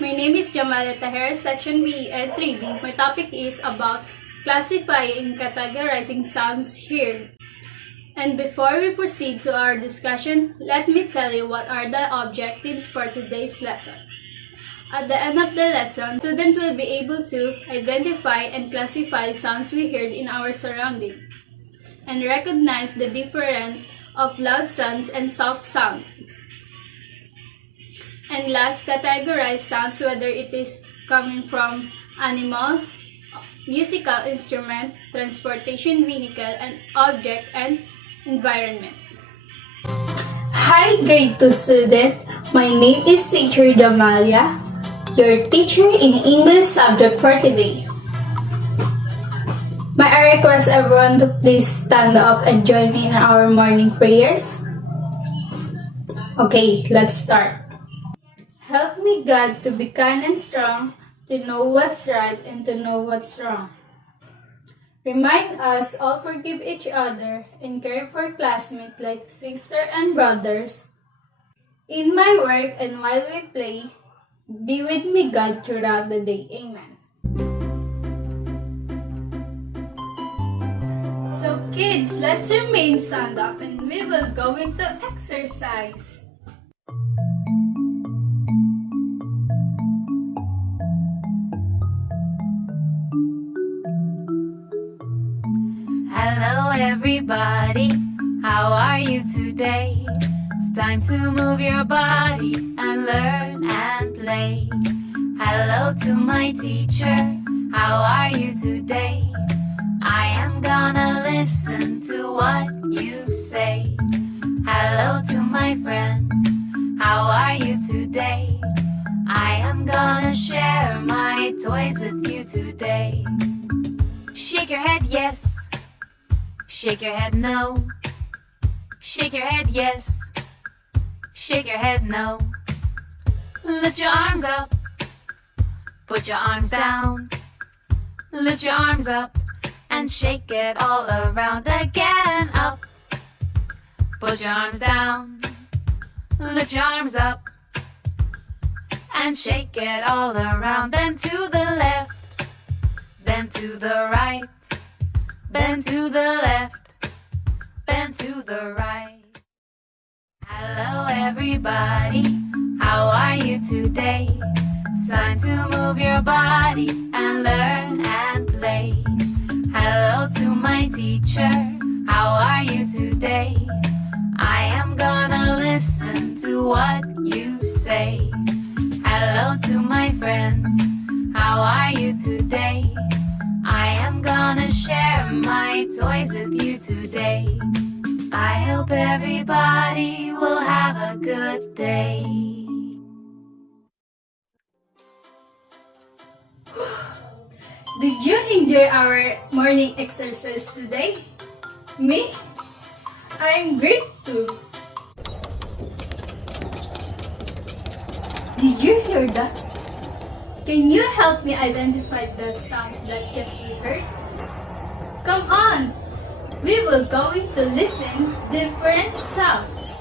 My name is Jamala Taher, Section B, Ed 3B. My topic is about classifying and categorizing sounds here. And before we proceed to our discussion, let me tell you what are the objectives for today's lesson. At the end of the lesson, students will be able to identify and classify sounds we heard in our surrounding and recognize the difference of loud sounds and soft sounds. And last, categorize sounds whether it is coming from animal, musical instrument, transportation vehicle, and object and environment. Hi grade 2 student, my name is teacher Damalia, your teacher in English subject for today. May I request everyone to please stand up and join me in our morning prayers? Okay, let's start. Help me, God, to be kind and strong, to know what's right and to know what's wrong. Remind us all forgive each other and care for classmates like sisters and brothers. In my work and while we play, be with me, God, throughout the day. Amen. So kids, let's remain stand up and we will go into exercise. Hello everybody, how are you today? It's time to move your body and learn and play. Hello to my teacher, how are you today? I am gonna listen to what you say. Hello to my friends, how are you today? I am gonna share my toys with you today. Shake your head yes, shake your head no. Shake your head yes, shake your head no. Lift your arms up, put your arms down. Lift your arms up and shake it all around again. Up, put your arms down. Lift your arms up and shake it all around. Bend to the left, bend to the right. Bend to the left, bend to the right. Hello everybody, how are you today? It's time to move your body and learn and play. Hello to my teacher, how are you today? I am gonna listen to what you say. Hello to my friends, how are you today? I am gonna share my toys with you today. I hope everybody will have a good day. Did you enjoy our morning exercise today? Me? I'm great too. Did you hear that? Can you help me identify the sounds that just we heard? Come on! We will going to listen different sounds.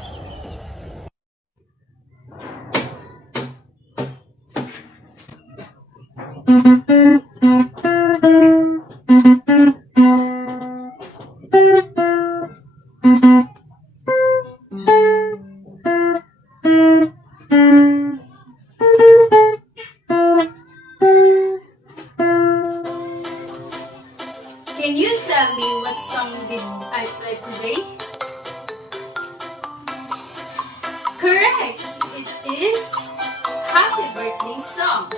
Can you tell me what song did I play today? Correct! It is Happy Birthday song.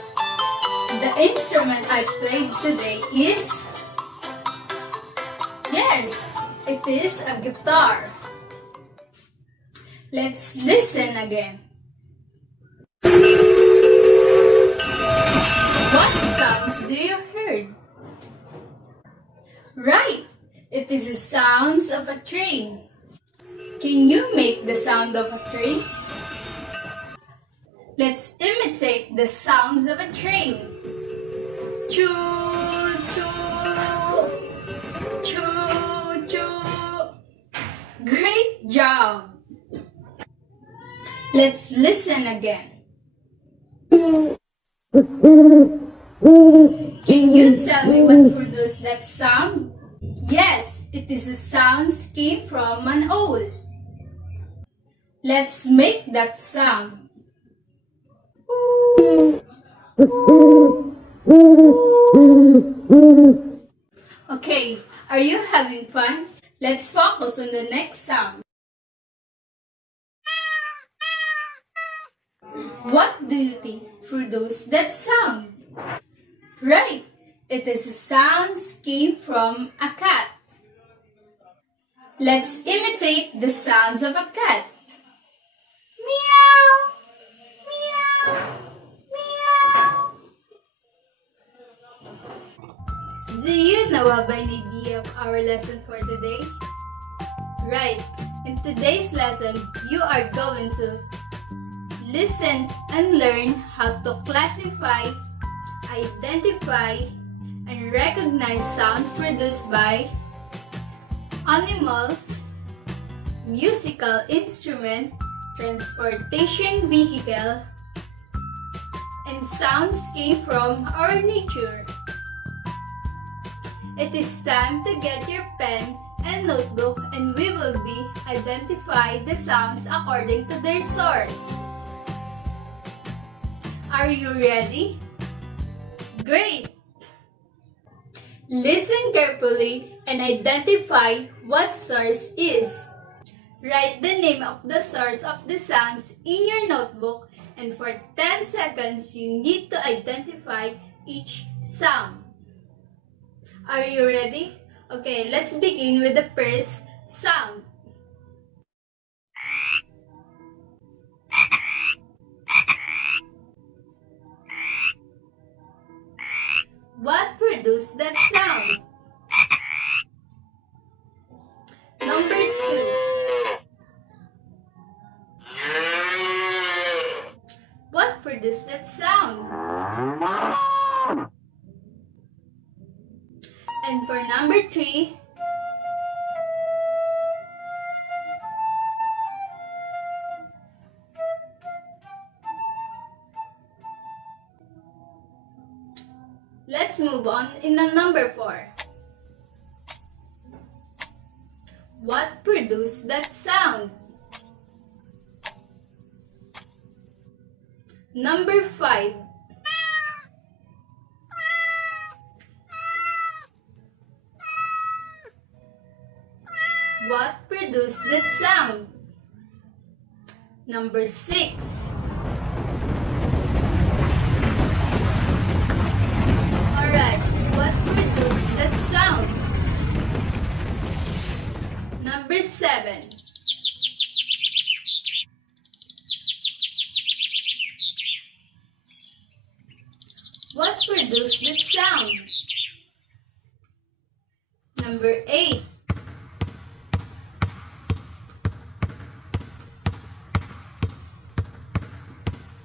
The instrument I played today is... Yes, it is a guitar. Let's listen again. What sounds do you hear? Right! It is the sounds of a train. Can you make the sound of a train? Let's imitate the sounds of a train. Choo, choo, choo, choo. Great job! Let's listen again. Can you tell me what produced that sound? Yes, it is a sound came from an owl. Let's make that sound. Okay, are you having fun? Let's focus on the next sound. What do you think produced that sound? Right, it is a sound came from a cat. Let's imitate the sounds of a cat. Meow, meow, meow. Do you now have an idea of our lesson for today? Right, in today's lesson, you are going to listen and learn how to classify, identify, and recognize sounds produced by animals, musical instrument, transportation vehicle, and sounds came from our nature. It is time to get your pen and notebook, and we will be identify the sounds according to their source. Are you ready? Great! Listen carefully and identify what source is. Write the name of the source of the sounds in your notebook, and for 10 seconds you need to identify each sound. Are you ready? Okay, let's begin with the first sound. What produced that sound? Number 2. What produced that sound? And for number 3, let's move on in the number 4. What produced that sound? Number 5. What produced that sound? Number 6. Alright, what produced that sound? Number 7. What produced that sound? Number 8.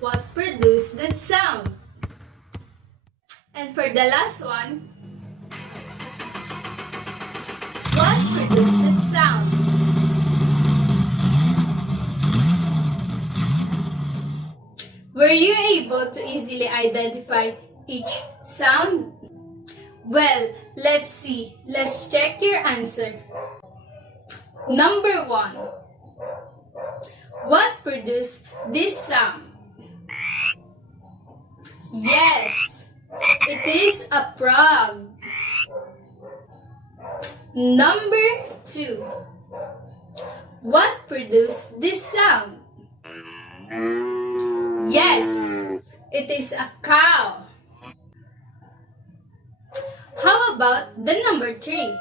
What produced that sound? And for the last one, what produced that sound? Were you able to easily identify each sound? Well, let's see. Let's check your answer. Number 1. What produced this sound? Yes, it is a frog. Number 2. What produced this sound? Yes, it is a cow. How about the number 3?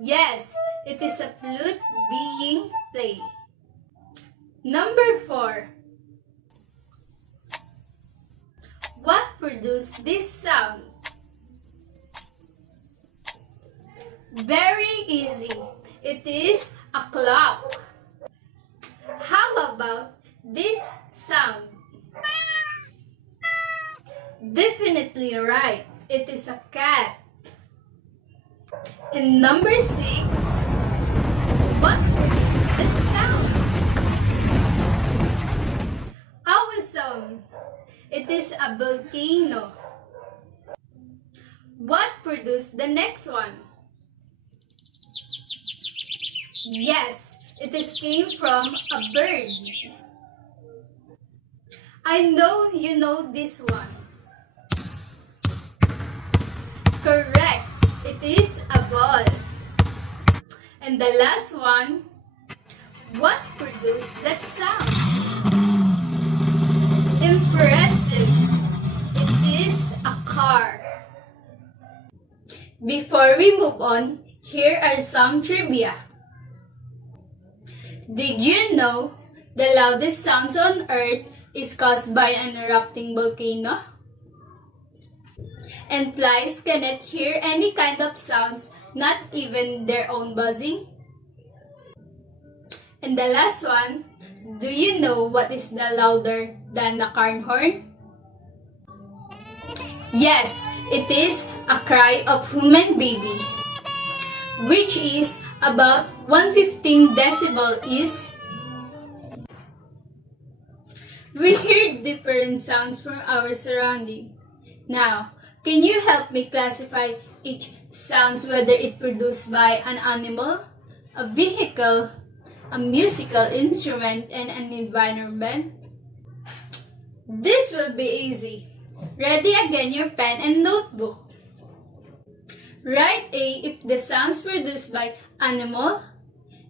Yes, it is a flute being played. Number 4. What produced this sound? Very easy. It is a clock. How about this sound? Definitely right. It is a cat. And number 6. What produced that sound? It is a volcano. What produced the next one? Yes, it is came from a bird. I know you know this one. Correct, it is a ball. And the last one, what produced that sound? Impressive, it is a car. Before we move on, here are some trivia. Did you know the loudest sounds on Earth is caused by an erupting volcano? And flies cannot hear any kind of sounds, not even their own buzzing? And the last one, do you know what is the louder than the car horn? Yes, it is a cry of human baby, which is about 115 decibel is. We hear different sounds from our surrounding. Now, can you help me classify each sounds, whether it produced by an animal, a vehicle, a musical instrument, and an environment? This will be easy. Ready again your pen and notebook. Write A if the sounds produced by animal,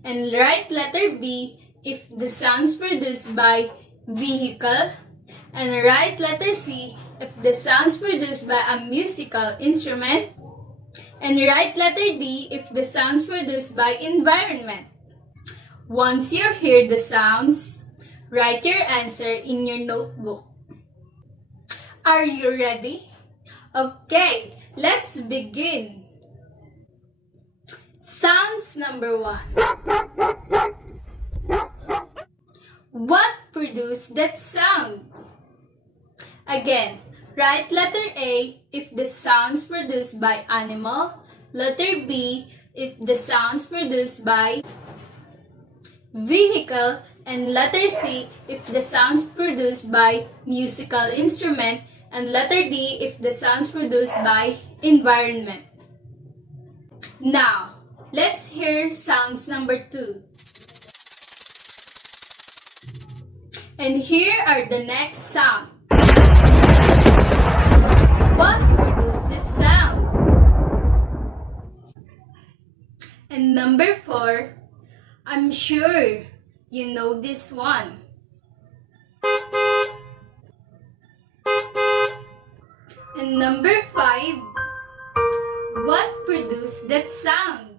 and write letter B if the sounds produced by vehicle, and write letter C if the sounds produced by a musical instrument, and write letter D if the sounds produced by environment. Once you hear the sounds, write your answer in your notebook. Are you ready? Okay, let's begin. Sounds number 1. What produced that sound? Again, write letter A if the sounds produced by animal, letter B if the sounds produced by vehicle, and letter C if the sounds produced by musical instrument, and letter D if the sounds produced by environment. Now, let's hear sounds number 2. And here are the next sound. What produced this sound? And number 4, I'm sure you know this one. And number 5, what produced that sound?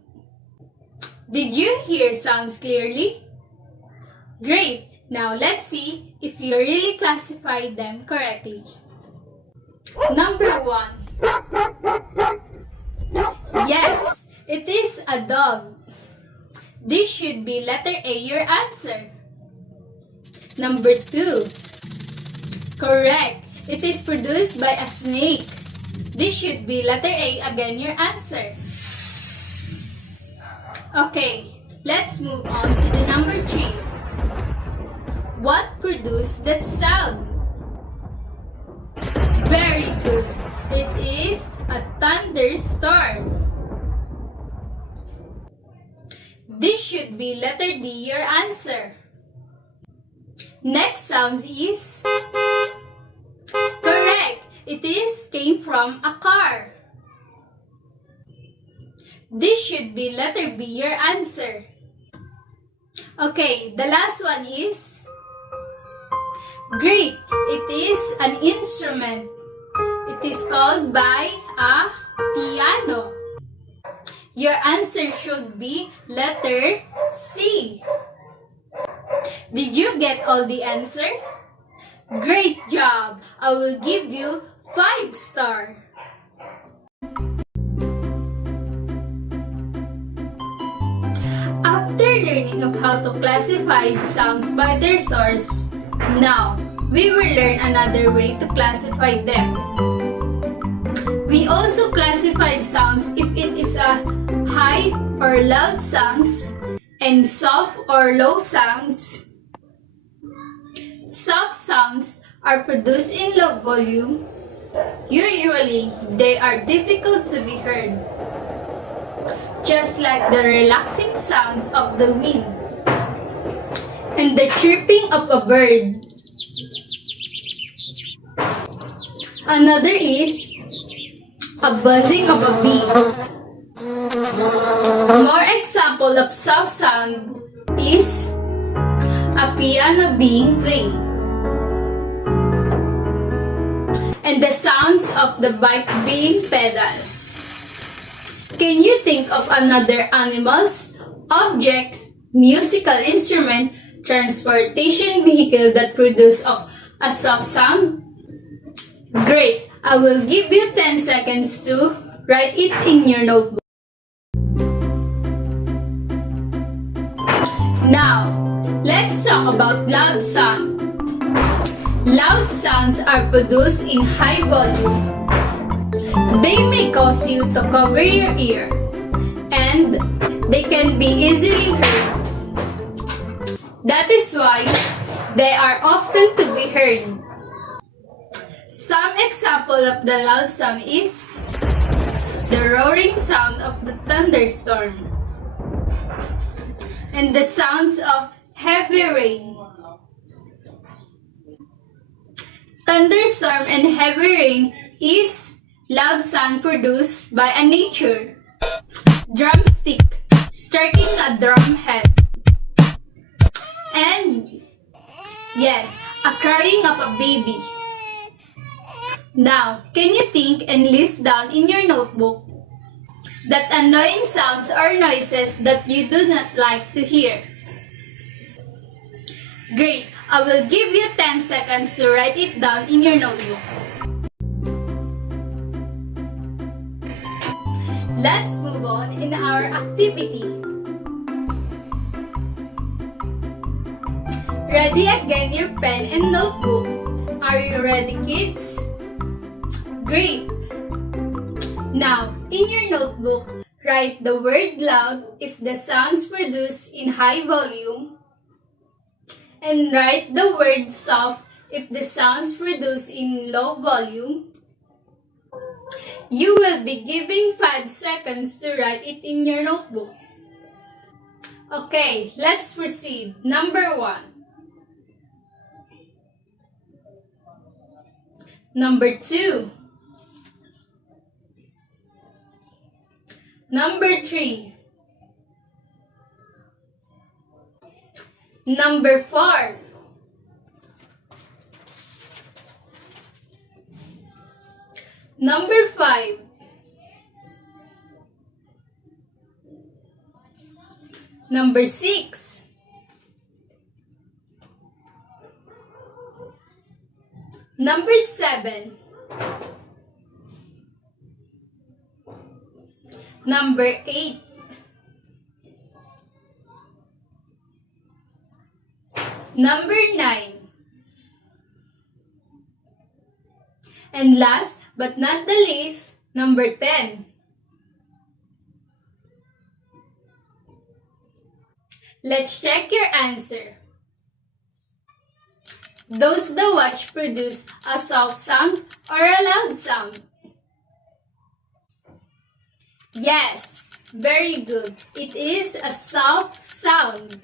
Did you hear sounds clearly? Great! Now let's see if you really classified them correctly. Number 1. Yes, it is a dog. This should be letter A, your answer. Number 2. Correct. It is produced by a snake. This should be letter A, again your answer. Okay, let's move on to the number 3. What produced that sound? Very good. It is a thunderstorm. This should be letter D, your answer. Next sound is correct. It came from a car. This should be letter B, your answer. Okay, the last one is great. It is an instrument. It is called by a piano. Your answer should be letter C. Did you get all the answer? Great job! I will give you 5 stars. After learning of how to classify sounds by their source, now we will learn another way to classify them. We also classified sounds if it is a high or loud sounds and soft or low sounds. Soft sounds are produced in low volume, usually they are difficult to be heard, just like the relaxing sounds of the wind and the chirping of a bird. Another is a buzzing of a bee. More example of soft sound is a piano being played and the sounds of the bike being pedaled. Can you think of another animal's object, musical instrument, transportation vehicle that produce of a soft sound? Great! I will give you 10 seconds to write it in your notebook. Now, let's talk about loud sound. Loud sounds are produced in high volume. They may cause you to cover your ear, and they can be easily heard. That is why they are often to be heard. Some example of the loud sound is the roaring sound of the thunderstorm and the sounds of heavy rain. Thunderstorm and heavy rain is loud sound produced by a nature. Drumstick striking a drum head. And yes, a crying of a baby. Now, can you think and list down in your notebook that annoying sounds or noises that you do not like to hear? Great! I will give you 10 seconds to write it down in your notebook. Let's move on in our activity. Ready again your pen and notebook. Are you ready, kids? Great! Now, in your notebook, write the word loud if the sounds produced in high volume, and write the word soft if the sounds produced in low volume. You will be giving 5 seconds to write it in your notebook. Okay, let's proceed. Number 1. Number 2. Number 3. Number 4. Number 5. Number 6. Number 7. Number 8. Number 9. And last but not the least, number 10. Let's check your answer. Does the watch produce a soft sound or a loud sound? Yes, very good. It is a soft sound.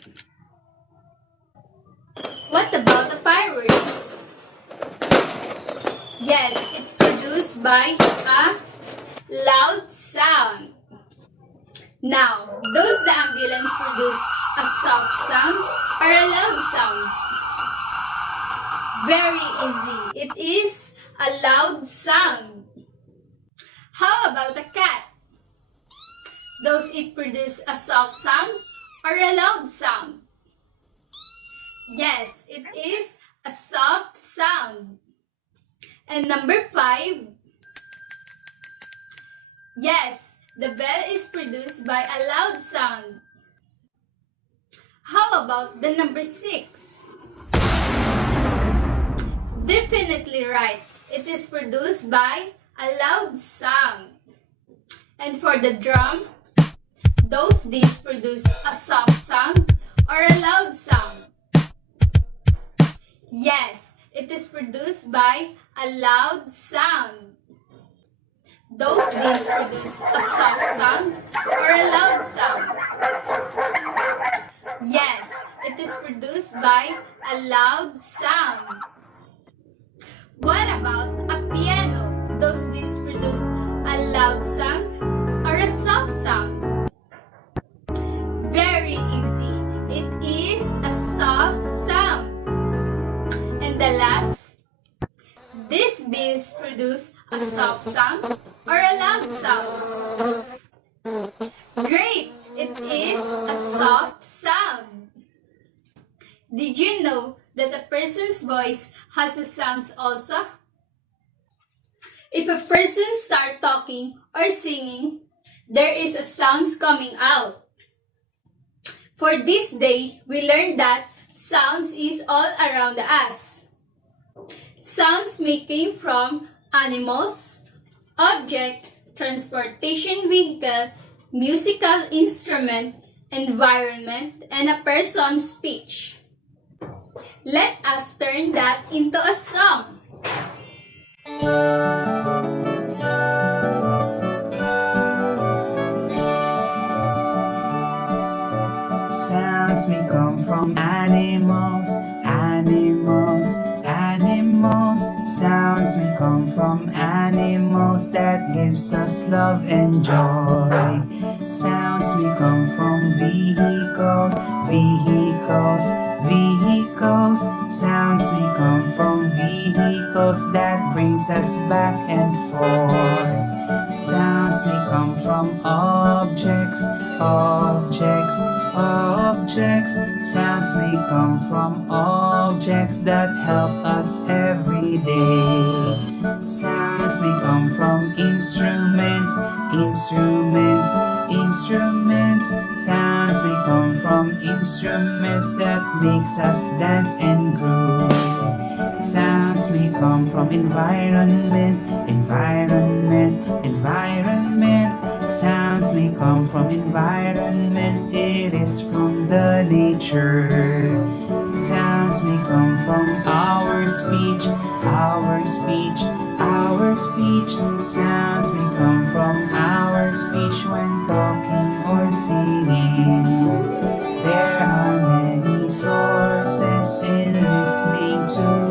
What about the fireworks? Yes, it produced by a loud sound. Now, does the ambulance produce a soft sound or a loud sound? Very easy. It is a loud sound. How about a cat? Does it produce a soft sound or a loud sound? Yes, it is a soft sound. And number 5. Yes, the bell is produced by a loud sound. How about the number 6? Definitely right. It is produced by a loud sound. And for the drum, does this produce a soft sound or a loud sound? Yes, It is produced by a loud sound. Those bees produce a soft sound or a loud sound. Yes, it is produced by a loud sound. What about a piano? Does this produce a loud sound or a soft sound? Very easy. It is a soft sound. And the last, these bees produce a soft sound or a loud sound? Great! It is a soft sound. Did you know that a person's voice has a sound also? If a person starts talking or singing, there is a sound coming out. For this day, we learned that sounds is all around us. Sounds may come from animals, object, transportation vehicle, musical instrument, environment, and a person's speech. Let us turn that into a song. Sounds may come from animals, animals, animals. Sounds may come from animals that gives us love and joy. Sounds may come from vehicles, vehicles, vehicles. Sounds may come from vehicles that brings us back and forth. Sounds may come from objects, objects, objects. Sounds may come from objects that help us every day. Sounds may come from instruments, instruments, instruments. Sounds may come from instruments that makes us dance and groove. Sounds may come from environment, environment, environment. Sounds may come from environment, it is from the nature. Sounds may come from our speech, our speech, our speech. Sounds may come from our speech when talking or singing. There are many sources in listening to